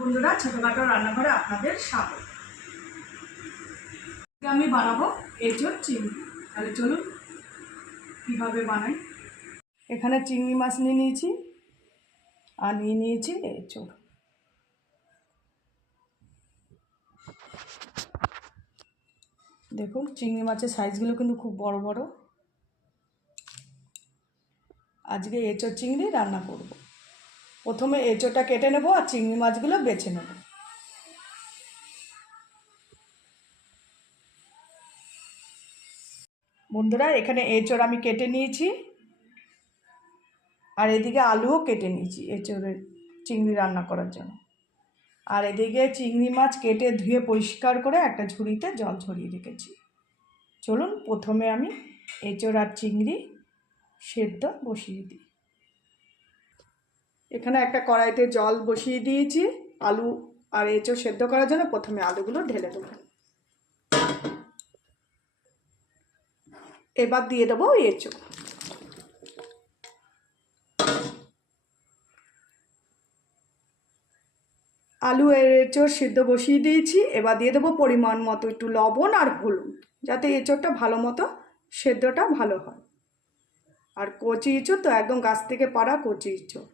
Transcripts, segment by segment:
বন্ধুরা, ছোটখাটো রান্নাঘরে আপনাদের স্বাগত। আমি বানাবো এঁচোড় চিংড়ি। তাহলে চলুন কীভাবে বানাই। এখানে চিংড়ি মাছ নিয়ে নিয়েছি আর নিয়ে নিয়েছি এঁচোড়। দেখুন চিংড়ি মাছের সাইজগুলো কিন্তু খুব বড় বড়। আজকে এঁচোড় চিংড়ি রান্না করব। প্রথমে এঁচোড়টা কেটে নেব আর চিংড়ি মাছগুলো বেছে নেব। বন্ধুরা, এখানে এঁচোড় আমি কেটে নিয়েছি আর এদিকে আলুও কেটে নিয়েছি এঁচোড়ের চিংড়ি রান্না করার জন্য। আর এদিকে চিংড়ি মাছ কেটে ধুয়ে পরিষ্কার করে একটা ঝুড়িতে জল ছড়িয়ে রেখেছি। চলুন প্রথমে আমি এঁচোড় আর চিংড়ি সেদ্ধ বসিয়ে দিই। এখানে একটা কড়াইতে জল বসিয়ে দিয়েছি আলু আর এঁচোড় সেদ্ধ করার জন্য। প্রথমে আলুগুলো ঢেলে দেবো, এবার দিয়ে দেবো এঁচোড়। আলু আর এঁচোড় সিদ্ধ বসিয়ে দিয়েছি। এবার দিয়ে দেবো পরিমাণ মতো একটু লবণ আর হলুদ, যাতে এঁচোড়টা ভালো মতো সেদ্ধটা ভালো হয়। আর কচি এঁচোড় তো একদম গাছ থেকে পাড়া কচি এঁচোড়।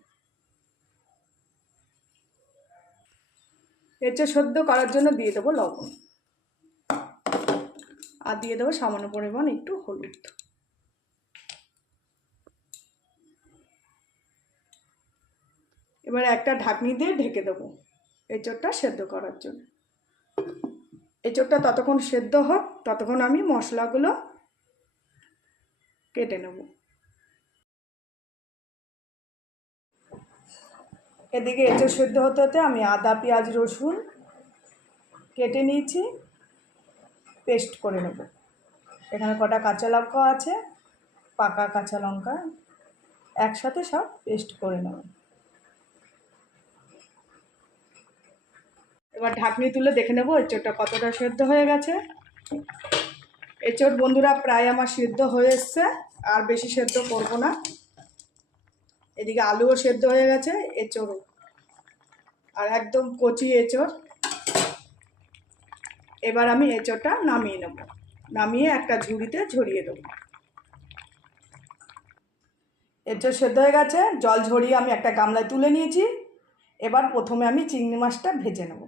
এঁচোড় সেদ্ধ করার জন্য দিয়ে দেবো লবণ আর দিয়ে দেবো সামান্য পরিমাণ একটু হলুদ। এবার একটা ঢাকনি দিয়ে ঢেকে দেবো এঁচোড়টা সেদ্ধ করার জন্য। এঁচোড়টা ততক্ষণ সেদ্ধ হোক, ততক্ষণ আমি মশলাগুলো কেটে নেব। এদিকে এঁচোড় সেদ্ধ হতে হতে আমি আদা পেঁয়াজ রসুন কেটে নিয়েছি, পেস্ট করে নেব। এখানে কটা কাঁচা লঙ্কা আছে, পাকা কাঁচা লঙ্কা, একসাথে সব পেস্ট করে নেব। এবার ঢাকনি তুলে দেখে নেব এঁচোড়টা কতটা সেদ্ধ হয়ে গেছে। এঁচোড় বন্ধুরা প্রায় আমার সেদ্ধ হয়ে এসছে, আর বেশি সেদ্ধ করব না। এদিকে আলুও সেদ্ধ হয়ে গেছে, এঁচোড়ও, আর একদম কচি এঁচোড়। এবার আমি এঁচোড়টা নামিয়ে নেব, নামিয়ে একটা ঝুড়িতে ঝরিয়ে দেবো। এঁচোড় সেদ্ধ হয়ে গেছে, জল ঝরিয়ে আমি একটা গামলায় তুলে নিয়েছি। এবার প্রথমে আমি চিংড়ি মাছটা ভেজে নেব।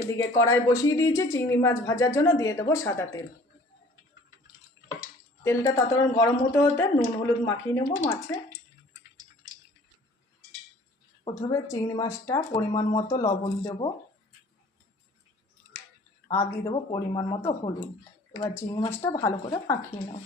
এদিকে কড়াই বসিয়ে দিয়েছি চিংড়ি মাছ ভাজার জন্য। দিয়ে দেবো সাদা তেল। তেলটা ততক্ষণ গরম হতে হতে নুন হলুদ মাখিয়ে নেব মাছে। প্রথমে চিংড়ি মাছটা পরিমাণ মতো লবণ দেবো আর দিয়ে দেবো পরিমাণ মতো হলুদ। এবার চিংড়ি মাছটা ভালো করে মাখিয়ে নেব।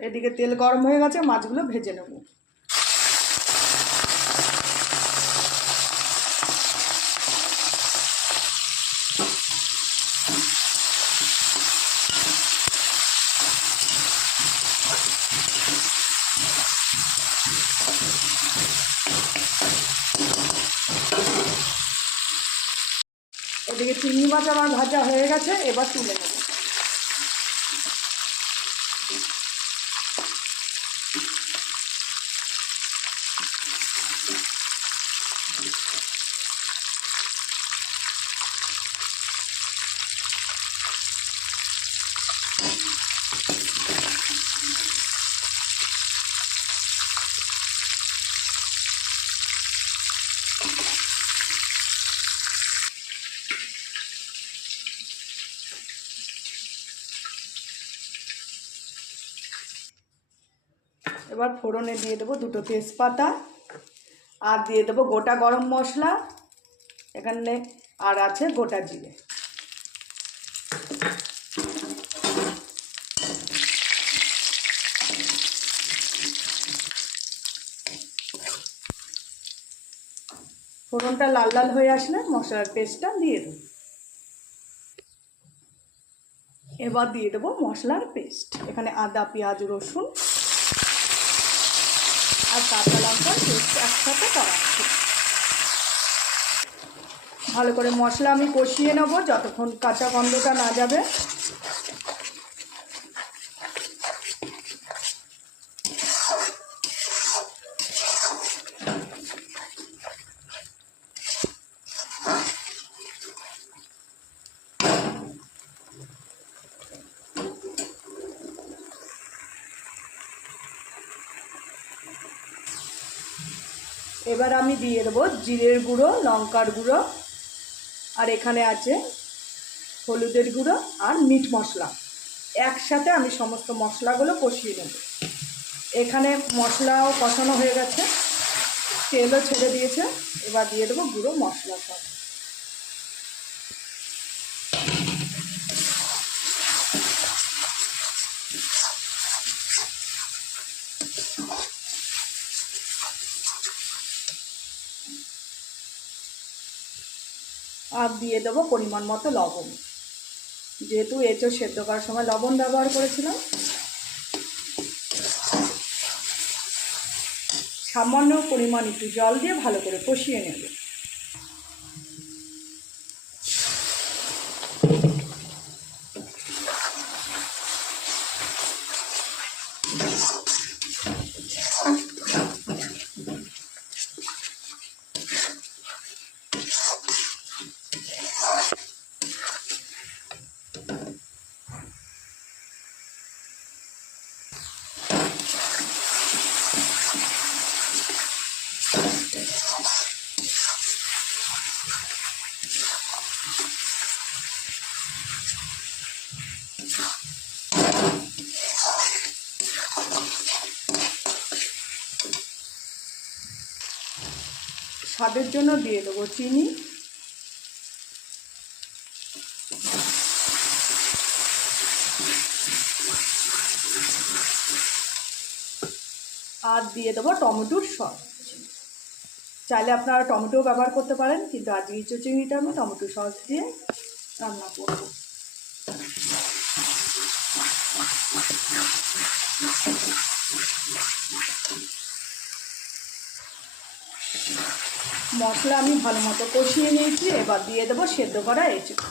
এদিকে তেল গরম হয়ে গেছে, মাছগুলো ভেজে নেব। এদিকে চিংড়ি মাছ আমার ভাজা হয়ে গেছে, এবার তুলে নেব। এবার ফোড়নে দিয়ে দেবো দুটো তেজপাতা আর দিয়ে দেবো গোটা গরম মশলা, এখানে আর আছে গোটা জিরে। ফোড়নটা লাল লাল হয়ে আসলে মশলার পেস্টটা দিয়ে দেবো। এবার দিয়ে দেবো মশলার পেস্ট। এখানে আদা পেঁয়াজ রসুন আর কাঁচা লঙ্কা পেস্ট একসাথে করা আছে। ভালো করে মশলা আমি কষিয়ে নেব যতক্ষণ কাঁচা গন্ধটা না যাবে। এবার আমি দিয়ে দেবো জিরের গুঁড়ো, লঙ্কার গুঁড়ো, আর এখানে আছে হলুদের গুঁড়ো আর মিট মশলা। একসাথে আমি সমস্ত মশলাগুলো কষিয়ে নেব। এখানে মশলাও কষানো হয়ে গেছে, তেলও ছেড়ে দিয়েছে। এবার দিয়ে দেবো গুঁড়ো মশলা সব। আর দিয়ে দেবো পরিমাণ মতো লবণ, যেহেতু এঁচোড় সেদ্ধ করার সময় লবণ ব্যবহার করেছিলাম। সামান্য পরিমাণ একটু জল দিয়ে ভালো করে কষিয়ে নেব। স্বাদের জন্য দিয়ে দেবো চিনি, আর দিয়ে দেবো টমেটোর সস। চাইলে আপনারা টমেটো ব্যবহার করতে পারেন, কিন্তু আজকে ইঁচড় চিংড়িটা আমি টমেটো সস দিয়ে রান্না করব। মশলা আমি ভালো মতো কষিয়ে নিয়েছি। এবার দিয়ে দেবো সেদ্ধ করা এঁচোড়।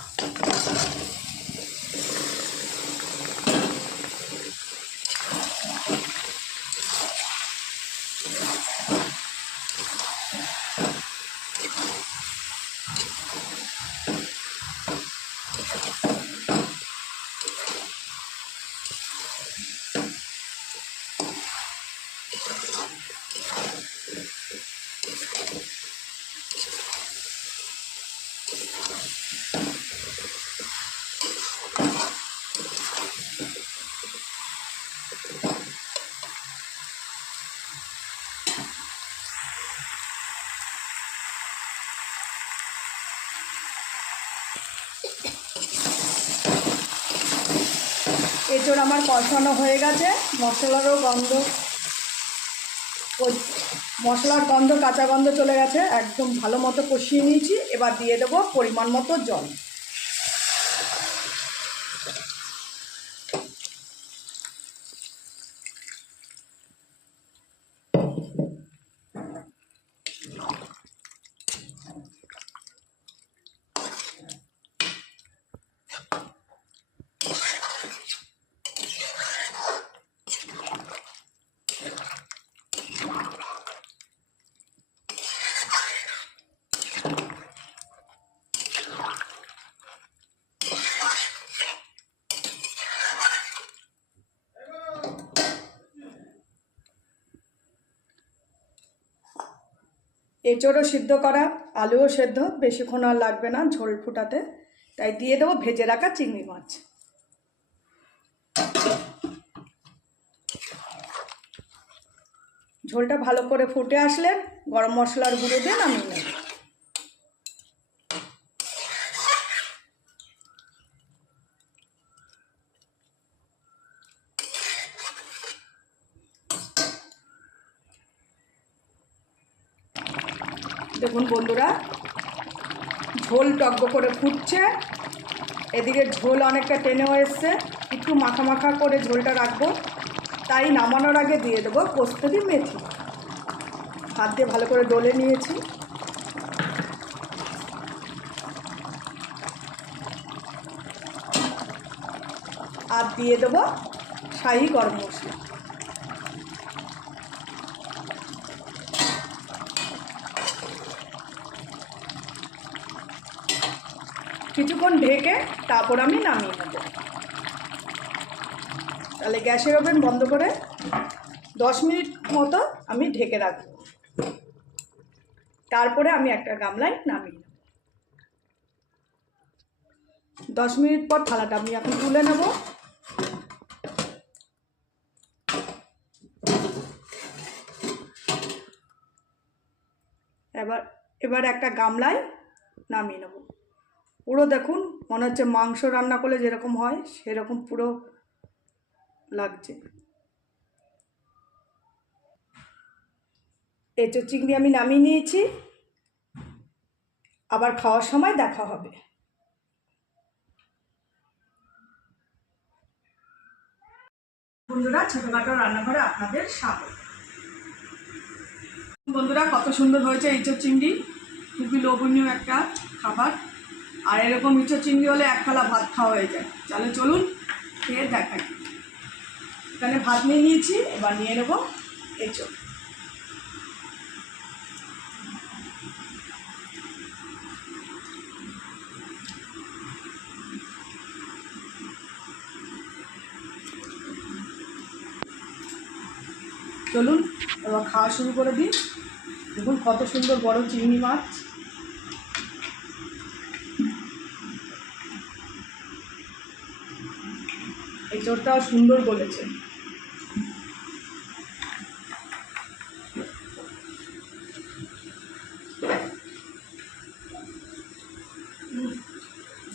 এঁচোড় আমার কষানো হয়ে গেছে, মশলারও গন্ধ, মশলার গন্ধ, কাঁচা গন্ধ চলে গেছে। একদম ভালো মতো কষিয়ে নিয়েছি। এবার দিয়ে দেবো পরিমাণ মতো জল। এঁচোড়ও সিদ্ধ করা, আলুও সেদ্ধ, বেশিক্ষণ আর লাগবে না ঝোল ফুটাতে। তাই দিয়ে দেবো ভেজে রাখা চিংড়ি মাছ। ঝোলটা ভালো করে ফুটে আসলে গরম মশলার গুঁড়ো দিয়ে নামিয়ে নেব। দেখুন বন্ধুরা, ঝোল টক করে ফুটছে। এদিকে ঝোল অনেকটা টেনেও এসছে। একটু মাখা মাখা করে ঝোলটা রাখবো, তাই নামানোর আগে দিয়ে দেবো কস্তুরি মেথি। হাত দিয়ে ভালো করে ডলে নিয়েছি। আর দিয়ে দেবো শাহি গরম মশলা। কিছুক্ষণ ঢেকে তারপর আমি নামিয়ে নেব। তাহলে গ্যাসের ওভেন বন্ধ করে 10 মিনিট মতো আমি ঢেকে রাখবো। তারপরে আমি একটা গামলায় নামিয়ে নেব। 10 মিনিট পর থালাটা আমি এখন তুলে নেব। এবার একটা গামলায় নামিয়ে নেব। পুরো দেখুন, মনে হচ্ছে মাংস রান্না করলে যেরকম হয় সেরকম পুরো লাগছে। এঁচোড় চিংড়ি আমি নামিয়ে নিয়েছি। আবার খাওয়ার সময় দেখা হবে। বন্ধুরা, ছোটখাটো রান্নাঘরে আপনাদের স্বাগত। বন্ধুরা, কত সুন্দর হয়েছে এঁচোড় চিংড়ি। খুবই লোভনীয় একটা খাবার। আর এরকম এঁচোড় চিংড়ি হলে এক থালা ভাত খাওয়া হয়ে যায়। তাহলে চলুন খেয়ে দেখাই। এখানে ভাত নিয়ে নিয়েছি, এবার নিয়ে নেব এঁচোড়। চলুন এবার খাওয়া শুরু করে দিই। দেখুন কত সুন্দর বড় চিংড়ি মাছ। এঁচোড়টাও সুন্দর গলেছে।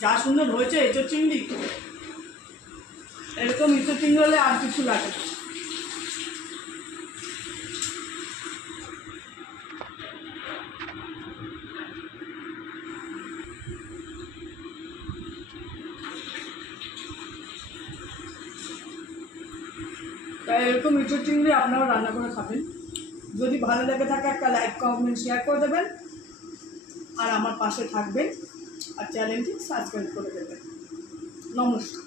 যা সুন্দর হয়েছে এঁচোড় চিংড়ি, এরকম এঁচোড় চিংড়ি হলে আর কিছু লাগে না। তাই এরকম এঁচোড় চিংড়ি আপনারা রান্না করে খাবেন। যদি ভালো লেগে থাকে একটা লাইক, কমেন্ট, শেয়ার করে দেবেন। আর আমার পাশে থাকবেন আর চ্যানেলটি সাবস্ক্রাইব করে দেবেন। নমস্কার।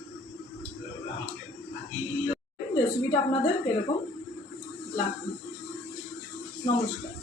রেসিপিটা আপনাদের কীরকম লাগবে। নমস্কার।